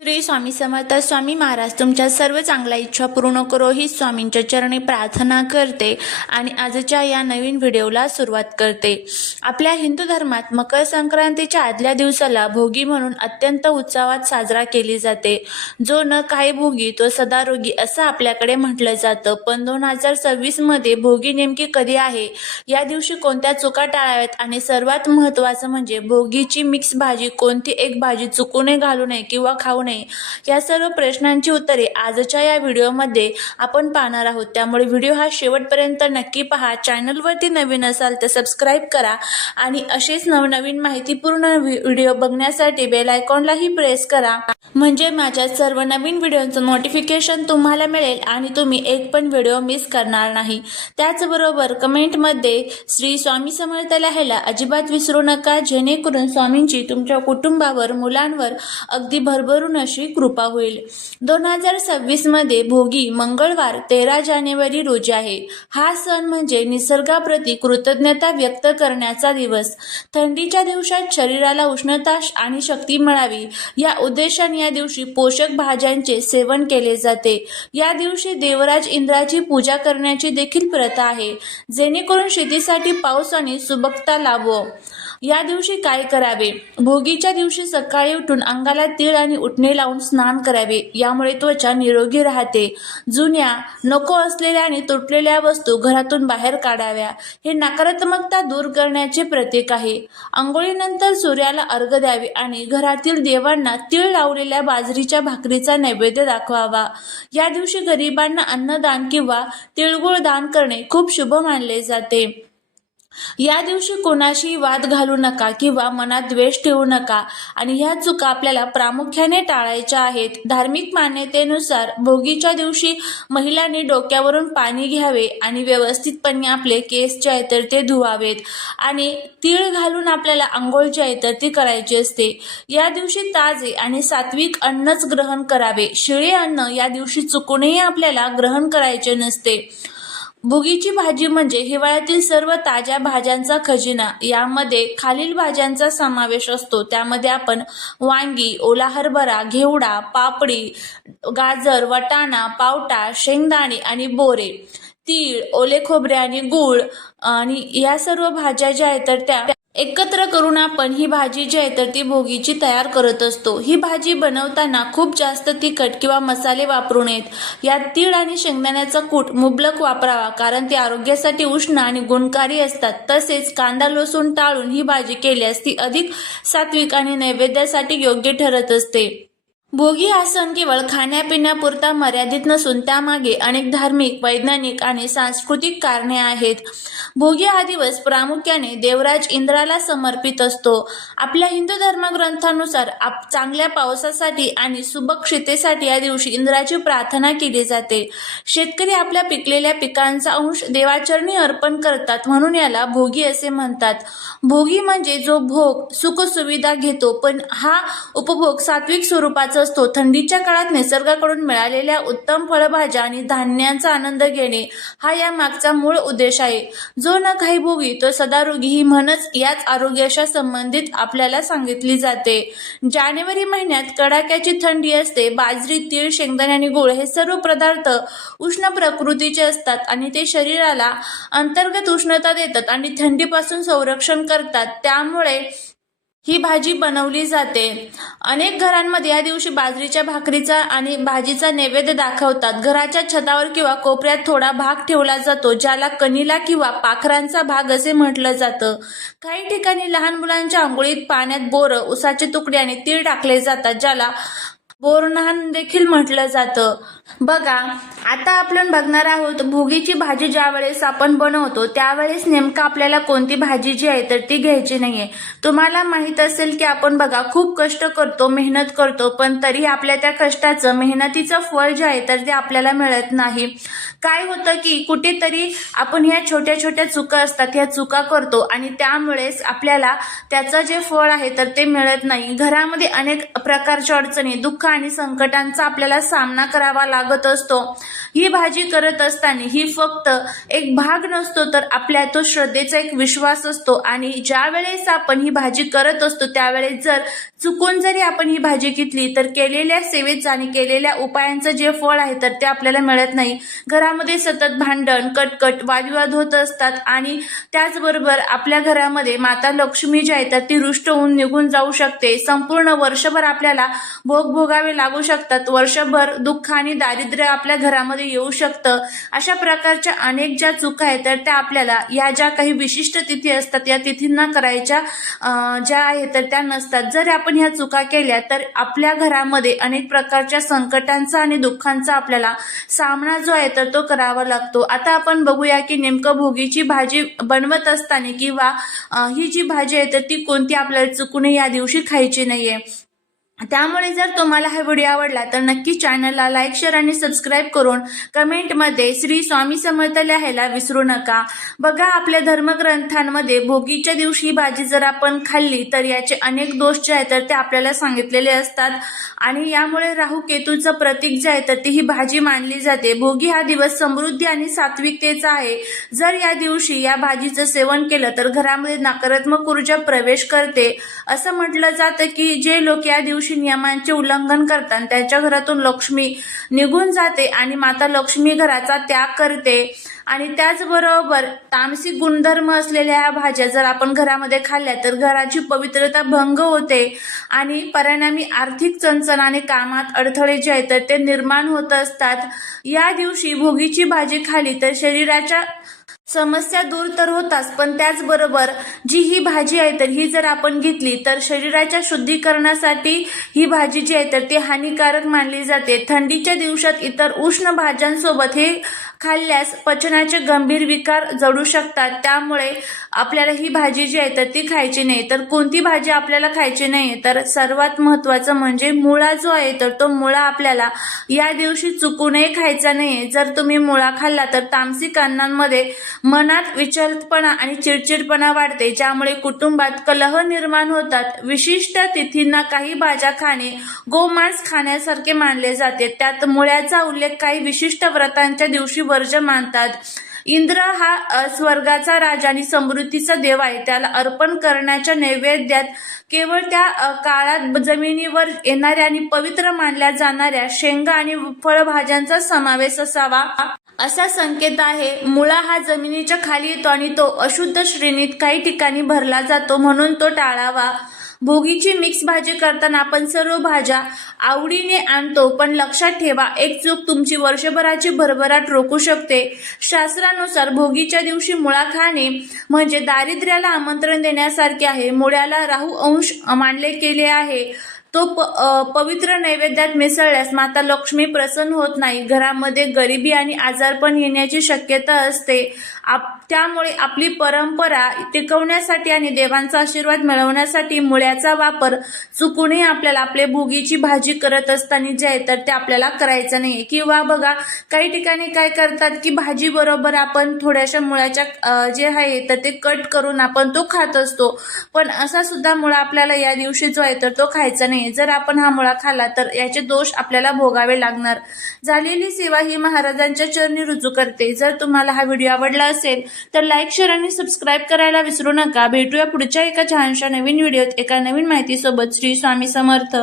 श्री स्वामी समर्थ. स्वामी महाराज तुमच्या सर्व चांगल्या इच्छा पूर्ण करो ही स्वामींच्या चरणी प्रार्थना करते आणि आजच्या या नवीन व्हिडिओला सुरुवात करते. आपल्या हिंदू धर्मात मकर संक्रांतीच्या आदल्या दिवसाला भोगी म्हणून अत्यंत उत्साहात साजरा केली जाते. जो न काही भोगी तो सदारोगी असं आपल्याकडे म्हटलं जातं. पण 2026 मध्ये भोगी नेमकी कधी आहे, या दिवशी कोणत्या चुका टाळाव्यात आणि सर्वात महत्त्वाचं म्हणजे भोगीची मिक्स भाजी कोणती एक भाजी चुकू नये, घालू नये किंवा खाऊ नये, या सर्व प्रश्नांची उत्तरे आजच्या या व्हिडिओमध्ये आपण पाहणार आहोत. त्यामुळे व्हिडिओ हा शेवटपर्यंत नक्की पहा. चॅनलवरती नवीन असाल तर सबस्क्राईब करा आणि असेच नवनवीन माहितीपूर्ण व्हिडिओ बघण्यासाठी बेल आयकॉनलाही प्रेस करा, म्हणजे माझ्या सर्व नवीन व्हिडिओचं नोटिफिकेशन तुम्हाला मिळेल आणि तुम्ही एक पण व्हिडिओ मिस करणार नाही. त्याचबरोबर कमेंटमध्ये श्री स्वामी समर्थ लिहायला अजिबात विसरू नका, जेणेकरून स्वामींची तुमच्या कुटुंबावर, मुलांवर अगदी भरभरून अशी कृपा होईल. 2026 मध्ये भोगी मंगळवार 13 जानेवारी रोजी आहे. हा सण म्हणजे निसर्गाप्रती कृतज्ञता व्यक्त करण्याचा दिवस. थंडीच्या दिवसात शरीराला उष्णता आणि शक्ती मिळावी या उद्देशाने या दिवशी पोषक भाज्यांचे सेवन केले जाते. या दिवशी देवराज इंद्राची पूजा करण्याची देखील प्रथा आहे, जेणेकरून शेतीसाठी पाऊस आणि सुबकता लाभो. या दिवशी काय करावे? भोगीच्या दिवशी सकाळी उठून अंगाला तीळ आणि उटणे लावून स्नान करावे. यामुळे त्वचा निरोगी राहते. जुन्या, नको असलेल्या आणि तुटलेल्या वस्तू घरातून बाहेर काढाव्या. हे नकारात्मकता दूर करण्याचे प्रतीक आहे. अंघोळीनंतर सूर्याला अर्घ्य द्यावे आणि घरातील देवांना तीळ लावलेल्या बाजरीच्या भाकरीचा नैवेद्य दाखवावा. या दिवशी गरिबांना अन्नदान किंवा तिळगुळ दान करणे खूप शुभ मानले जाते. या दिवशी कोणाशी वाद घालू नका किंवा मनात द्वेष ठेवू नका आणि ह्या चुका आपल्याला प्रामुख्याने टाळायच्या आहेत. धार्मिक मान्यतेनुसार भोगीच्या दिवशी महिलांनी डोक्यावरून पाणी घ्यावे आणि व्यवस्थितपणे आपले केस जे आहेत तर ते धुवावेत आणि तीळ घालून आपल्याला आंघोळ जी आहे तर ती करायची असते. या दिवशी ताजे आणि सात्विक अन्नच ग्रहण करावे. शिळे अन्न या दिवशी चुकूनही आपल्याला ग्रहण करायचे नसते. भोगीची भाजी म्हणजे हिवाळ्यातील सर्व ताज्या भाज्यांचा खजिना. यामध्ये खालील भाज्यांचा समावेश असतो. त्यामध्ये आपण वांगी, ओला हरभरा, घेवडा, पापडी, गाजर, वटाणा, पावटा, शेंगदाणे आणि बोरे, तीळ, ओले खोबरे आणि गूळ आणि या सर्व भाज्या ज्या आहेत तर त्या एकत्र करून आपण ही भाजी जी आहे तर ती भोगीची तयार करत असतो. ही भाजी बनवताना खूप जास्त तिखट किंवा मसाले वापरू नयेत. यात तीळ आणि शेंगदाण्याचा कूट मुबलक वापरावा, कारण ते आरोग्यासाठी उष्ण आणि गुणकारी असतात. तसेच कांदा लसूण टाळून ही भाजी केल्यास ती अधिक सात्विक आणि नैवेद्यासाठी योग्य ठरत असते. भोगी हा सण केवळ खाण्यापिण्यापुरता मर्यादित नसून त्यामागे अनेक धार्मिक, वैज्ञानिक आणि सांस्कृतिक कारणे आहेत. भोगी हा दिवस प्रामुख्याने देवराज इंद्राला समर्पित असतो. आपल्या हिंदू धर्मग्रंथानुसार चांगल्या पावसासाठी आणि सुबक्षतेसाठी या दिवशी इंद्राची प्रार्थना केली जाते. शेतकरी आपल्या पिकलेल्या पिकांचा अंश देवाचरणी अर्पण करतात, म्हणून याला भोगी असे म्हणतात. भोगी म्हणजे जो भोग, सुखसुविधा घेतो, पण हा उपभोग सात्विक स्वरूपाचा असतो. थंडीच्या काळात निसर्गाकडून मिळालेल्या उत्तम फळभाज्या आणि धान्यांचा आनंद घेणे हा या मागचा मूळ उद्देश आहे. जो न काही भोगी तो सदारोगी ही म्हणच याच आरोग्याशी संबंधित आपल्याला सांगितली जाते. जानेवारी महिन्यात कडाक्याची थंडी असते. बाजरी, तीळ, शेंगदाणे आणि गूळ हे सर्व पदार्थ उष्ण प्रकृतीचे असतात आणि ते शरीराला अंतर्गत उष्णता देतात आणि थंडीपासून संरक्षण करतात. त्यामुळे ही भाजी बनवली जाते. अनेक घरांमध्ये या दिवशी बाजरीच्या भाकरीचा आणि भाजीचा नैवेद्य दाखवतात. घराच्या छतावर किंवा कोपऱ्यात थोडा भाग ठेवला जातो, ज्याला कनिला किंवा पाखरांचा भाग असे म्हटलं जातं. काही ठिकाणी लहान मुलांच्या आंघोळीत पाण्यात बोरं, उसाचे तुकडे आणि तीळ टाकले जातात, ज्याला बोरन्हाण देखील म्हटलं जातं. बघा, आता आपण बघणार आहोत भोगीची भाजी ज्या वेळेस आपण बनवतो त्यावेळेस नेमकं आपल्याला कोणती भाजी जी आहे तर ती घ्यायची नाहीये. तुम्हाला माहित असेल की आपण बघा खूप कष्ट करतो, मेहनत करतो, पण तरी आपल्या त्या कष्टाचं, मेहनतीचं फळ जे आहे तर ते आपल्याला मिळत नाही. काय होतं की कुठेतरी आपण ह्या छोट्या छोट्या चुका असतात ह्या चुका करतो आणि त्यामुळेच आपल्याला त्याचं जे फळ आहे तर ते मिळत नाही. घरामध्ये अनेक प्रकारच्या अडचणी, दुःख आणि संकटांचा आपल्याला सामना करावा लागत असतो. ही भाजी करत असताना ही फक्त एक भाग नसतो, तर आपल्या तो श्रद्धेचा एक विश्वास असतो. आणि ज्या वेळेस आपण ही भाजी करत असतो त्यावेळेस जर चुकून जरी आपण ही भाजी घेतली तर केलेल्या सेवेचं आणि केलेल्या उपायांचं जे फळ आहे तर ते आपल्याला मिळत नाही. घरामध्ये सतत भांडण, कटकट, वादविवाद होत असतात आणि त्याचबरोबर आपल्या घरामध्ये माता लक्ष्मी जी आहे तर ती रुष्ट होऊन निघून जाऊ शकते. संपूर्ण वर्षभर आपल्याला भोग भोगावे लागू शकतात. वर्षभर दुःख आणि दारिद्र्य आपल्या घरामध्ये येऊ शकतं. अशा प्रकारच्या अनेक ज्या चुका आहेत तर त्या आपल्याला या ज्या काही विशिष्ट तिथी असतात या तिथींना करायच्या ज्या आहेत तर त्या नसतात. जर आपण ह्या चुका केल्या तर आपल्या घरामध्ये अनेक प्रकारच्या संकटांचा आणि दुःखांचा आपल्याला सामना जो आहे तर तो करावा लागतो. आता आपण बघूया की नेमकं भोगीची भाजी बनवत असताना किंवा ही जी भाजी आहे तर ती कोणती आपल्याला चुकूनही या दिवशी खायची नाहीये. त्यामुळे जर तुम्हाला हा व्हिडिओ आवडला तर नक्की चॅनलला लाईक, शेअर आणि सबस्क्राईब करून कमेंटमध्ये श्री स्वामी समर्थ लिहायला विसरू नका. बघा, आपल्या धर्मग्रंथांमध्ये भोगीच्या दिवशी ही भाजी जर आपण खाल्ली तर याचे अनेक दोष जे आहेत तर ते आपल्याला सांगितलेले असतात आणि यामुळे राहू केतूचं प्रतीक जे आहे तर ती ही भाजी मानली जाते. भोगी हा दिवस समृद्धी आणि सात्विकतेचा आहे. जर या दिवशी या भाजीचं सेवन केलं तर घरामध्ये नकारात्मक ऊर्जा प्रवेश करते. असं म्हटलं जातं की जे लोक या दिवशी नियमांचे उल्लंघन करतात त्यांच्या घरातून लक्ष्मी निघून जाते आणि माता लक्ष्मी घराचा त्याग करते. आणि त्याचबरोबर तामसिक गुणधर्म असलेल्या ह्या भाज्या जर आपण घरामध्ये खाल्ल्या तर घराची पवित्रता भंग होते आणि परिणामी आर्थिक चणचण आणि कामात अडथळे जे आहेत तर ते निर्माण होत असतात. या दिवशी भोगीची भाजी खाली तर शरीराच्या समस्या दूर तर होताच, पण त्याचबरोबर जी ही भाजी आहे तर ही जर आपण घेतली तर शरीराच्या शुद्धीकरणासाठी ही भाजी जी आहे तर ती हानिकारक मानली जाते. थंडीच्या दिवसात इतर उष्ण भाज्यांसोबत हे खाल्ल्यास पचनाचे गंभीर विकार जडू शकतात. त्यामुळे आपल्याला ही भाजी जी आहे तर ती खायची नाही. तर कोणती भाजी आपल्याला खायची नाही तर सर्वात महत्त्वाचं म्हणजे मुळा जो आहे तर तो मुळा आपल्याला या दिवशी चुकूनही खायचा नाही. जर तुम्ही मुळा खाल्ला तर तामसिक अन्नांमध्ये मनात विचलितपणा आणि चिडचिडपणा वाढते, ज्यामुळे कुटुंबात कलह निर्माण होतात. विशिष्ट तिथींना काही भाज्या खाणे गोमांस खाण्यासारखे मानले जाते. त्यात मुळ्याचा उल्लेख काही विशिष्ट व्रतांच्या दिवशी वर्ज्य मानतात. इंद्र हा स्वर्गाचा राजा आणि समृद्धीचा देव आहे. त्याला अर्पण करण्याच्या नैवेद्यात केवळ त्या काळात जमिनीवर येणाऱ्या आणि पवित्र मानल्या जाणाऱ्या शेंगा आणि फळभाज्यांचा समावेश असावा असा संकेत आहे. मुळा हा जमिनीच्या खाली येतो आणि तो अशुद्ध श्रेणीत काही ठिकाणी भरला जातो, म्हणून तो टाळावा. भोगीची मिक्स भाजी करताना आपण सर्व भाज्या आवडीने आणतो, पण लक्षात ठेवा एक चूक तुमची वर्षभराची भरभराट रोखू शकते. शास्त्रानुसार भोगीच्या दिवशी मुळा खाणे म्हणजे दारिद्र्याला आमंत्रण देण्यासारखे आहे. मुळ्याला राहू अंश मानले गेले आहे. तो पवित्र नैवेद्यात मिसळल्यास माता लक्ष्मी प्रसन्न होत नाही. घरामध्ये गरिबी आणि आजारपण येण्याची शक्यता असते. त्यामुळे आपली परंपरा टिकवण्यासाठी आणि देवांचा आशीर्वाद मिळवण्यासाठी मुळ्याचा वापर चुकूनही आपल्याला आपले भोगीची भाजी करत असताना जे आहे तर ते आपल्याला करायचं नाही. किंवा बघा, काही ठिकाणी काय करतात की भाजी बरोबर आपण थोड्याशा मुळ्याच्या जे आहे तर ते कट करून आपण तो खात असतो, पण असा सुद्धा मुळा आपल्याला या दिवशी जो आहे तर तो खायचा नाही. जर आपण हा मुळा खाल्ला तर याचे दोष आपल्याला भोगावे लागणार. झालेली सेवा ही महाराजांच्या चरणी रुजू करते. जर तुम्हाला हा व्हिडिओ आवडला असेल तर लाईक, शेअर आणि सबस्क्राईब करायला विसरू नका. भेटूया पुढच्या एका छानशा नवीन व्हिडिओत एका नवीन माहितीसोबत. श्री स्वामी समर्थ.